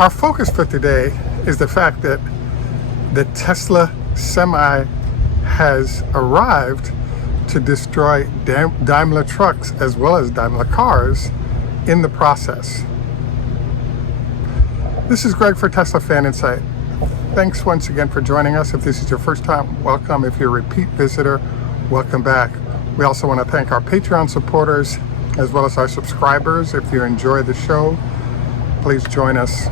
Our focus for today is the fact that the Tesla Semi has arrived to destroy Daimler Trucks as well as Daimler cars in the process. This is Greg for Teslafaninsight. Thanks once again for joining us. If this is your first time, welcome. If you're a repeat visitor, welcome back. We also want to thank our Patreon supporters as well as our subscribers. If you enjoy the show, please join us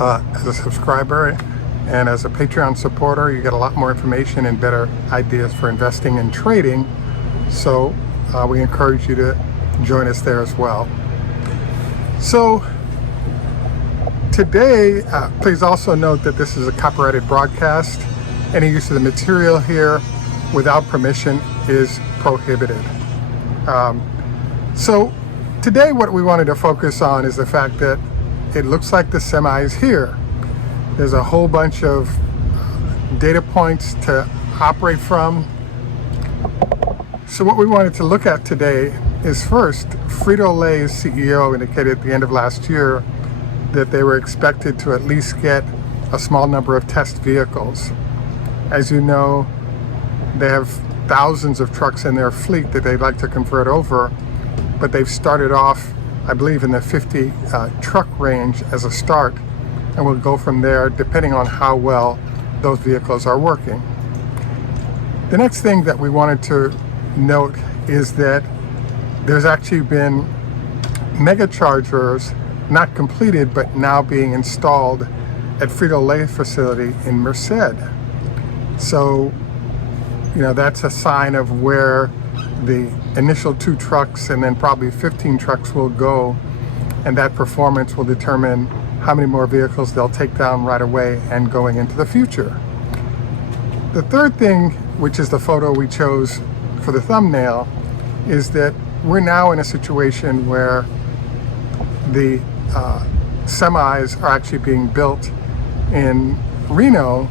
as a subscriber and as a Patreon supporter. You get a lot more information and better ideas for investing and trading. So we encourage you to join us there as well. So today, please also note that this is a copyrighted broadcast. Any use of the material here without permission is prohibited. So today what we wanted to focus on is the fact that it looks like the Semi is here. There's a whole bunch of data points to operate from. So what we wanted to look at today is first, Frito-Lay's CEO indicated at the end of last year that they were expected to at least get a small number of test vehicles. As you know, they have thousands of trucks in their fleet that they'd like to convert over, but they've started off, I believe, in the 50 truck range as a start, and we'll go from there depending on how well those vehicles are working. The next thing that we wanted to note is that there's actually been mega chargers not completed but now being installed at Frito-Lay facility in Merced. So, you know, that's a sign of where the initial 2 trucks and then probably 15 trucks will go, and that performance will determine how many more vehicles they'll take down right away and going into the future. The third thing, which is the photo we chose for the thumbnail, is that we're now in a situation where the semis are actually being built in Reno,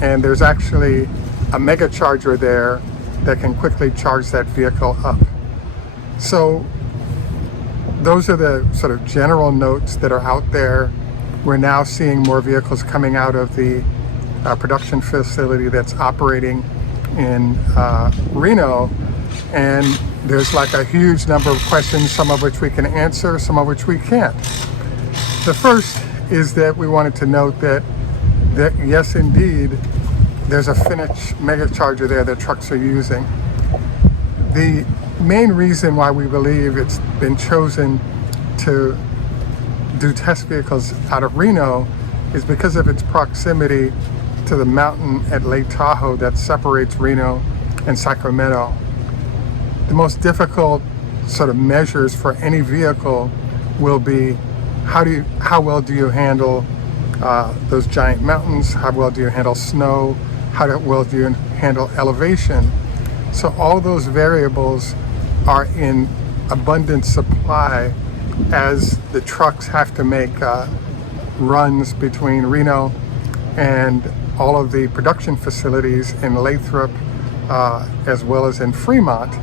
and there's actually a mega charger there that can quickly charge that vehicle up. So those are the sort of general notes that are out there. We're now seeing more vehicles coming out of the production facility that's operating in Reno, and there's like a huge number of questions, some of which we can answer, some of which we can't. The first is that we wanted to note that yes, indeed, there's a Finnish mega charger there that trucks are using. The main reason why we believe it's been chosen to do test vehicles out of Reno is because of its proximity to the mountain at Lake Tahoe that separates Reno and Sacramento. The most difficult sort of measures for any vehicle will be how well do you handle those giant mountains, how well do you handle snow, how well do you handle elevation. So all those variables are in abundant supply as the trucks have to make runs between Reno and all of the production facilities in Lathrop as well as in Fremont.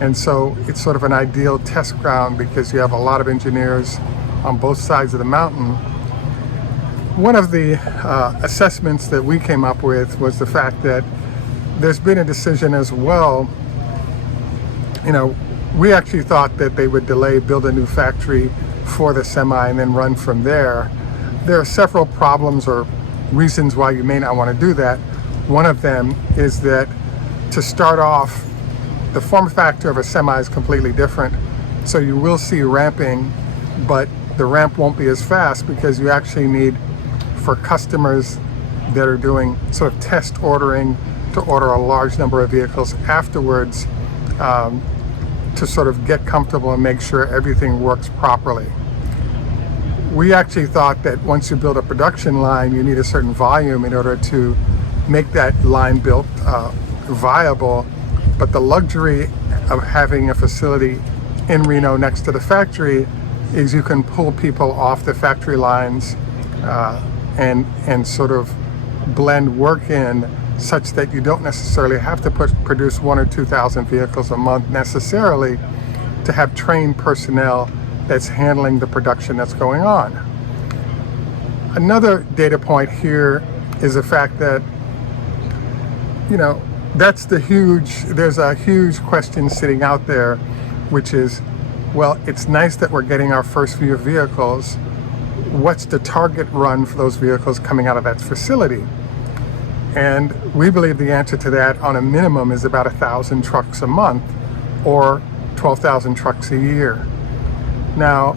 And so it's sort of an ideal test ground because you have a lot of engineers on both sides of the mountain. One of the assessments that we came up with was the fact that there's been a decision as well. You know, we actually thought that they would build a new factory for the Semi and then run from there. There are several problems or reasons why you may not want to do that. One of them is that to start off, the form factor of a Semi is completely different. So you will see ramping, but the ramp won't be as fast because you actually need, for customers that are doing sort of test ordering, to order a large number of vehicles afterwards to sort of get comfortable and make sure everything works properly. We actually thought that once you build a production line, you need a certain volume in order to make that line built viable. But the luxury of having a facility in Reno next to the factory is you can pull people off the factory lines and sort of blend work in such that you don't necessarily have to produce 1,000 or 2,000 vehicles a month necessarily to have trained personnel that's handling the production that's going on. Another data point here is the fact that, there's a huge question sitting out there, which is, well, it's nice that we're getting our first few vehicles. What's the target run for those vehicles coming out of that facility? And we believe the answer to that on a minimum is about 1,000 trucks a month or 12,000 trucks a year. Now,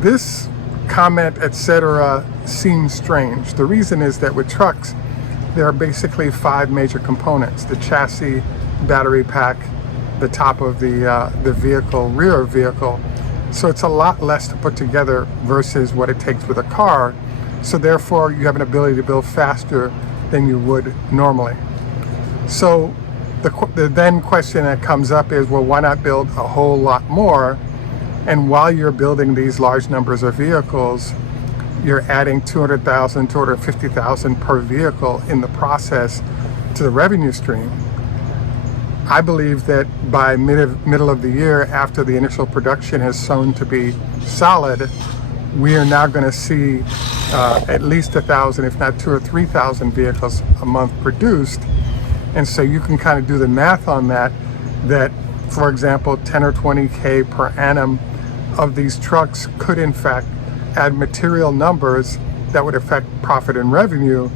this comment, etc., seems strange. The reason is that with trucks, there are basically 5 major components: the chassis, battery pack, the top of the vehicle, rear vehicle. So it's a lot less to put together versus what it takes with a car. So therefore, you have an ability to build faster than you would normally. So the then question that comes up is, well, why not build a whole lot more? And while you're building these large numbers of vehicles, you're adding 200,000, 250,000 per vehicle in the process to the revenue stream. I believe that by middle of the year, after the initial production has shown to be solid, we are now going to see at least 1,000, if not 2,000 or 3,000 vehicles a month produced. And so you can kind of do the math on that, for example, 10 or 20K per annum of these trucks could in fact add material numbers that would affect profit and revenue,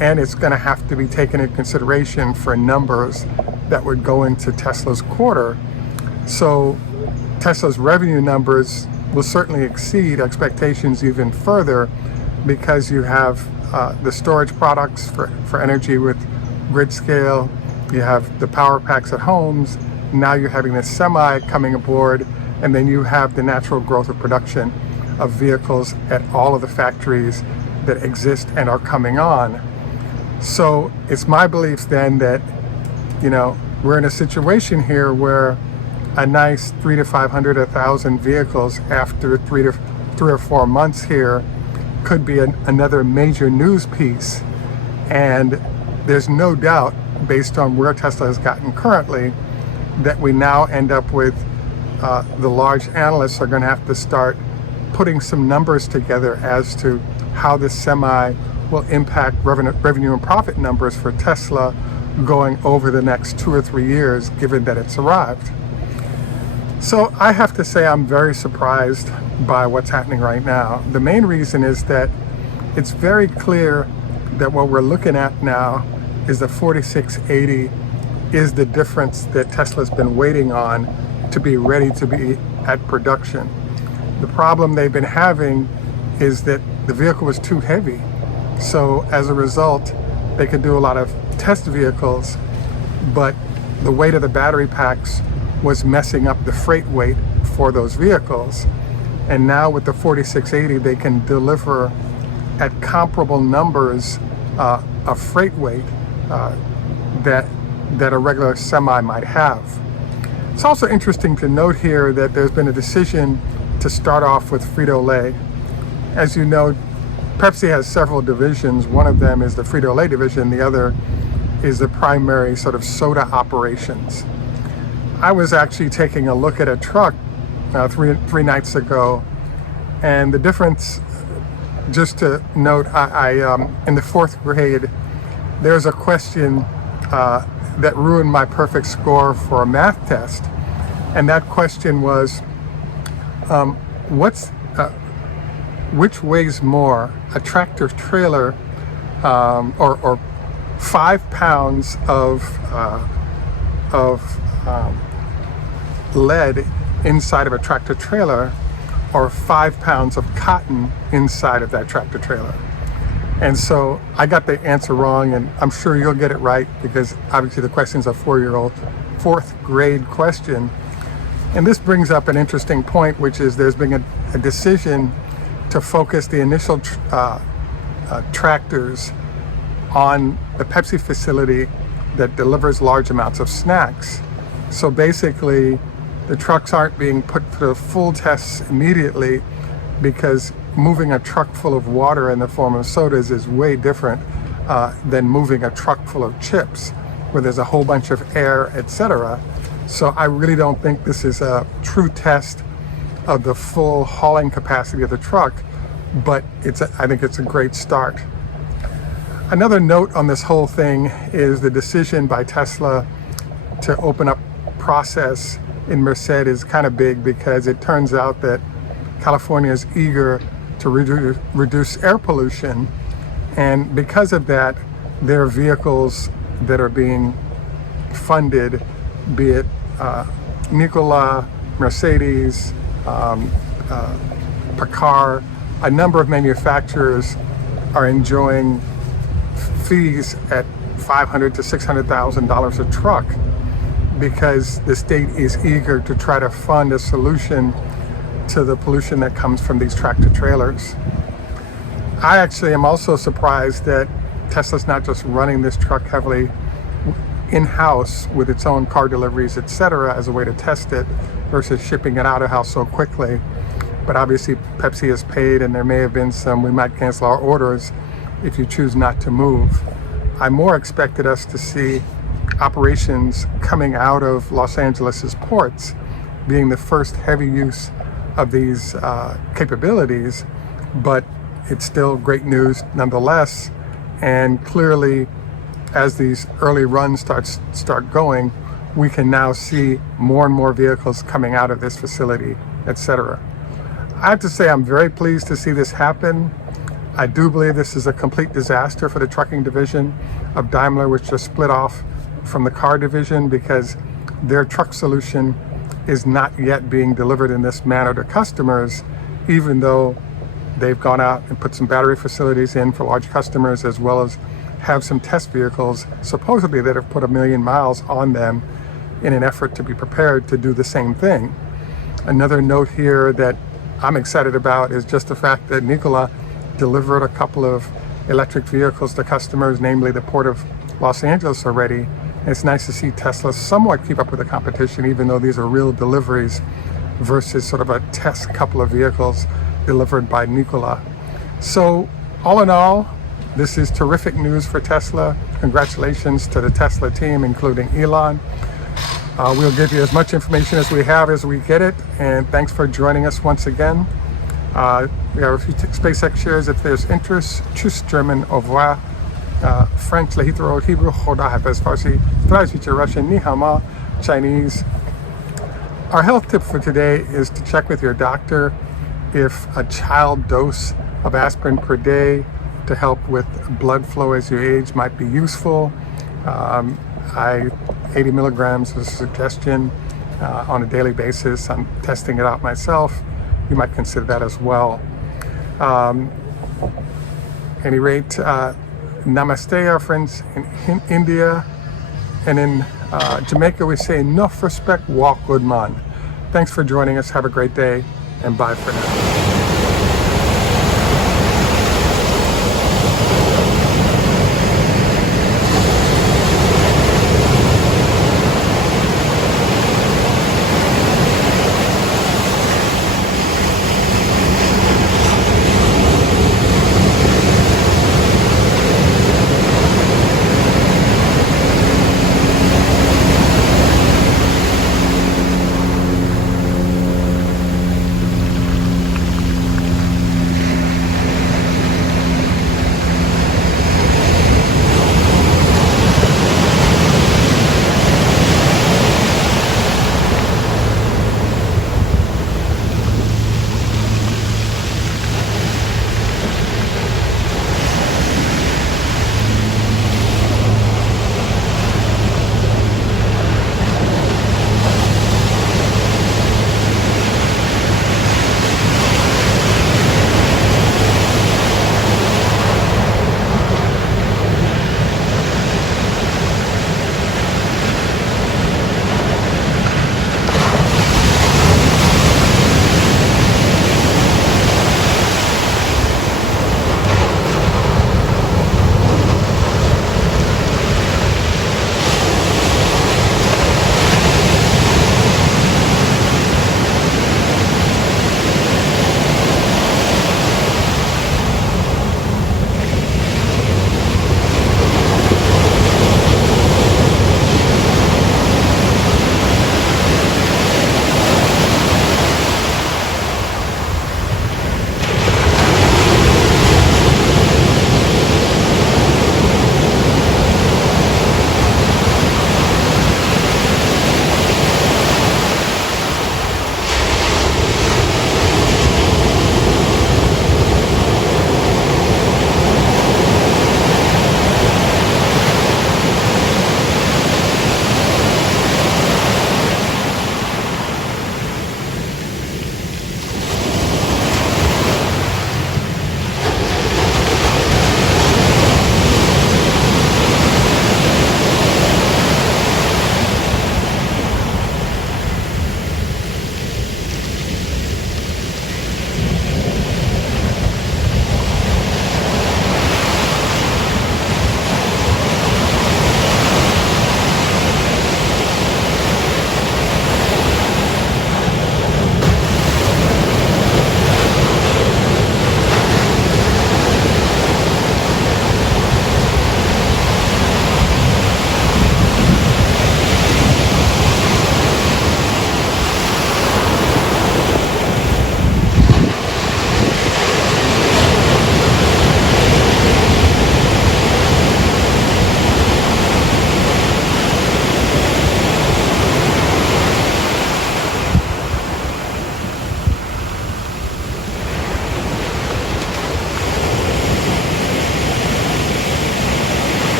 and it's going to have to be taken into consideration for numbers that would go into Tesla's quarter. So Tesla's revenue numbers will certainly exceed expectations even further, because you have the storage products for energy with grid scale, you have the power packs at homes, now you're having the semi coming aboard, and then you have the natural growth of production of vehicles at all of the factories that exist and are coming on. So it's my belief then that, we're in a situation here where a nice 300 to 500, 1,000 vehicles after 3 or 4 months here could be another major news piece. And there's no doubt, based on where Tesla has gotten currently, that we now end up with the large analysts are going to have to start putting some numbers together as to how this semi will impact revenue and profit numbers for Tesla going over the next 2 or 3 years, given that it's arrived. So I have to say I'm very surprised by what's happening right now. The main reason is that it's very clear that what we're looking at now is the 4680 is the difference that Tesla's been waiting on to be ready to be at production. The problem they've been having is that the vehicle was too heavy. So as a result, they could do a lot of test vehicles, but the weight of the battery packs was messing up the freight weight for those vehicles. And now with the 4680, they can deliver at comparable numbers of freight weight that a regular semi might have. It's also interesting to note here that there's been a decision to start off with Frito-Lay. As you know, Pepsi has several divisions. One of them is the Frito-Lay division. The other is the primary sort of soda operations. I was actually taking a look at a truck three nights ago, and the difference, just to note, I in the 4th grade, there's a question that ruined my perfect score for a math test, and that question was, which weighs more, a tractor trailer or 5 pounds of lead inside of a tractor trailer, or 5 pounds of cotton inside of that tractor trailer? And so I got the answer wrong, and I'm sure you'll get it right, because obviously the question's a 4th grade question. And this brings up an interesting point, which is there's been a decision to focus the initial tractors on the Pepsi facility that delivers large amounts of snacks. So basically, the trucks aren't being put through full tests immediately, because moving a truck full of water in the form of sodas is way different than moving a truck full of chips, where there's a whole bunch of air, etc. So I really don't think this is a true test of the full hauling capacity of the truck, but I think it's a great start. Another note on this whole thing is the decision by Tesla to open up process in Merced is kind of big, because it turns out that California is eager to reduce air pollution, and because of that, there are vehicles that are being funded, be it Nikola, Mercedes, Packard. A number of manufacturers are enjoying fees at $500,000 to $600,000 a truck, because the state is eager to try to fund a solution to the pollution that comes from these tractor trailers. I actually am also surprised that Tesla's not just running this truck heavily in-house with its own car deliveries, etc., as a way to test it versus shipping it out of house so quickly. But obviously Pepsi has paid, and there may have been some, we might cancel our orders if you choose not to move. I more expected us to see operations coming out of Los Angeles's ports being the first heavy use of these capabilities, but it's still great news nonetheless. And clearly, as these early runs start going, we can now see more and more vehicles coming out of this facility, etc. I have to say I'm very pleased to see this happen. I do believe this is a complete disaster for the trucking division of Daimler, which just split off from the car division, because their truck solution is not yet being delivered in this manner to customers, even though they've gone out and put some battery facilities in for large customers, as well as have some test vehicles supposedly that have put 1 million miles on them in an effort to be prepared to do the same thing. Another note here that I'm excited about is just the fact that Nikola delivered a couple of electric vehicles to customers, namely the Port of Los Angeles already. And it's nice to see Tesla somewhat keep up with the competition, even though these are real deliveries versus sort of a test couple of vehicles delivered by Nikola. So all in all, this is terrific news for Tesla. Congratulations to the Tesla team, including Elon. We'll give you as much information as we have as we get it, and thanks for joining us once again. We have a few SpaceX shares if there's interest. Tschüss, German, au revoir. French, Lahitro, Hebrew, Khoda Hafiz, Farsi, Thrice, Russian, Ni Hao Ma, Chinese. Our health tip for today is to check with your doctor if a child dose of aspirin per day to help with blood flow as you age might be useful. 80 milligrams is a suggestion on a daily basis. I'm testing it out myself. You might consider that as well. Any rate, namaste, our friends in India, and in Jamaica we say, "Enough respect, walk good man." Thanks for joining us. Have a great day, and bye for now.